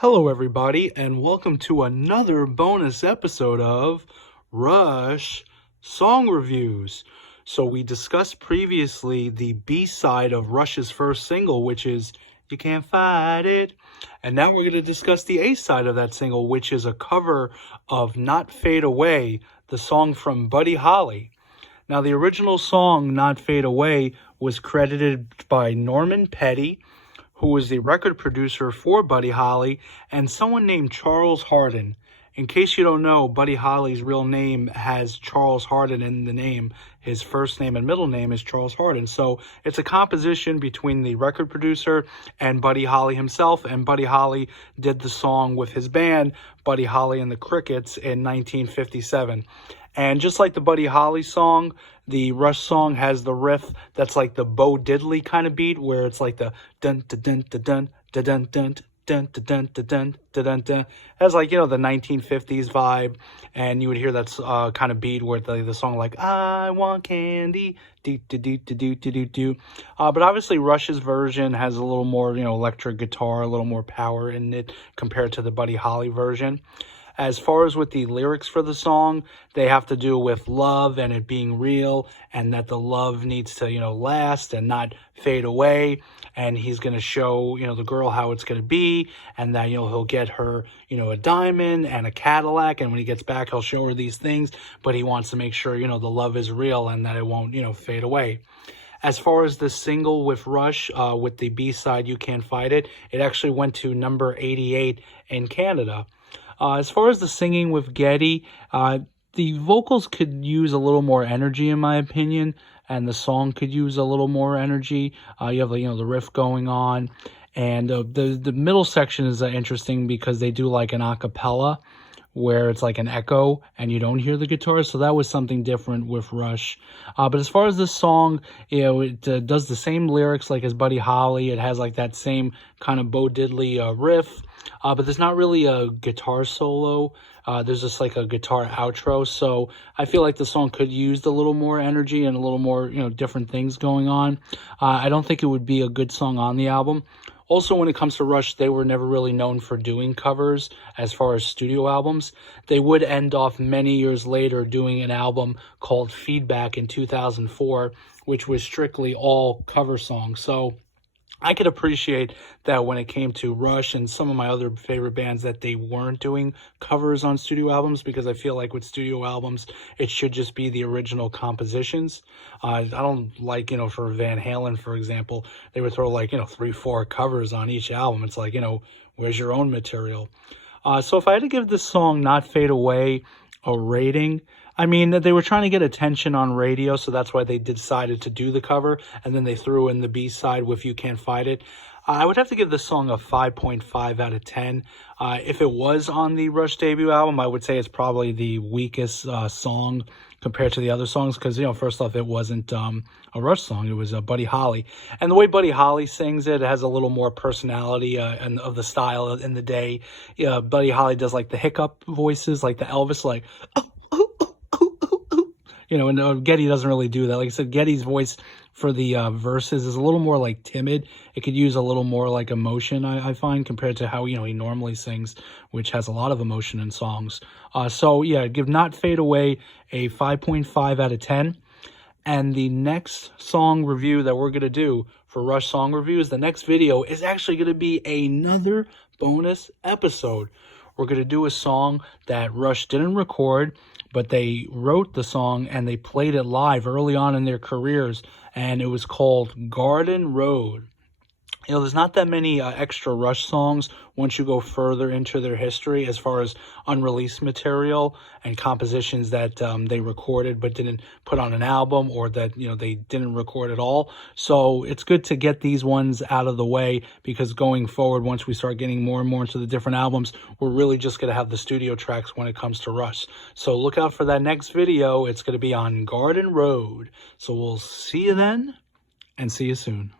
Hello, everybody, and welcome to another bonus episode of Rush Song Reviews. So we discussed previously the B-side of Rush's first single, which is You Can't Fight It. And now we're going to discuss the A-side of that single, which is a cover of Not Fade Away, the song from Buddy Holly. Now, the original song, Not Fade Away, was credited by Norman Petty, who was the record producer for Buddy Holly, and someone named Charles Hardin. In case you don't know, Buddy Holly's real name has Charles Hardin in the name. His first name and middle name is Charles Hardin. So it's a composition between the record producer and Buddy Holly himself, and Buddy Holly did the song with his band, Buddy Holly and the Crickets, in 1957. And just like the Buddy Holly song, the Rush song has the riff that's like the Bo Diddley kind of beat, where it's like the dun dun dun dun dun dun dun dun dun dun dun dun. It has like, the 1950s vibe, and you would hear that kind of beat where the song like I want candy, do do do do do do do do. But obviously Rush's version has a little more electric guitar, a little more power in it compared to the Buddy Holly version. As far as with the lyrics for the song, they have to do with love and it being real, and that the love needs to, last and not fade away. And he's going to show, the girl how it's going to be, and that, he'll get her, a diamond and a Cadillac. And when he gets back, he'll show her these things, but he wants to make sure, the love is real and that it won't, fade away. As far as the single with Rush, with the B-side, You Can't Fight It, it actually went to number 88 in Canada. As far as the singing with Geddy, the vocals could use a little more energy, in my opinion, and the song could use a little more energy. You have, the riff going on, and the middle section is interesting because they do like an a cappella, where it's like an echo and you don't hear the guitar. So that was something different with Rush. But as far as this song, it does the same lyrics like as Buddy Holly. It has like that same kind of Bo Diddley riff. But there's not really a guitar solo. There's just like a guitar outro. So I feel like the song could use a little more energy and a little more, different things going on. I don't think it would be a good song on the album. Also, when it comes to Rush, they were never really known for doing covers as far as studio albums. They would end off many years later doing an album called Feedback in 2004, which was strictly all cover songs. So I could appreciate that when it came to Rush and some of my other favorite bands, that they weren't doing covers on studio albums, because I feel like with studio albums, it should just be the original compositions. I don't like, for Van Halen, for example, they would throw like, 3-4 covers on each album. It's like, where's your own material? So if I had to give this song Not Fade Away a rating, I mean, they were trying to get attention on radio, so that's why they decided to do the cover, and then they threw in the B-side with You Can't Fight It. I would have to give this song a 5.5 out of 10. If it was on the Rush debut album, I would say it's probably the weakest song compared to the other songs, because, first off, it wasn't a Rush song. It was Buddy Holly. And the way Buddy Holly sings it has a little more personality and of the style in the day. Buddy Holly does like the hiccup voices, like the Elvis, like, and Geddy doesn't really do that. Like I said, Geddy's voice for the verses is a little more like timid. It could use a little more like emotion, I find, compared to how, he normally sings, which has a lot of emotion in songs. So yeah, give Not Fade Away a 5.5 out of 10. And the next song review that we're going to do for Rush Song Reviews, the next video is actually going to be another bonus episode. We're going to do a song that Rush didn't record, but they wrote the song and they played it live early on in their careers, and it was called Garden Road. There's not that many extra Rush songs once you go further into their history as far as unreleased material and compositions that they recorded but didn't put on an album, or that, they didn't record at all. So it's good to get these ones out of the way, because going forward, once we start getting more and more into the different albums, we're really just going to have the studio tracks when it comes to Rush. So look out for that next video. It's going to be on Garden Road. So we'll see you then, and see you soon.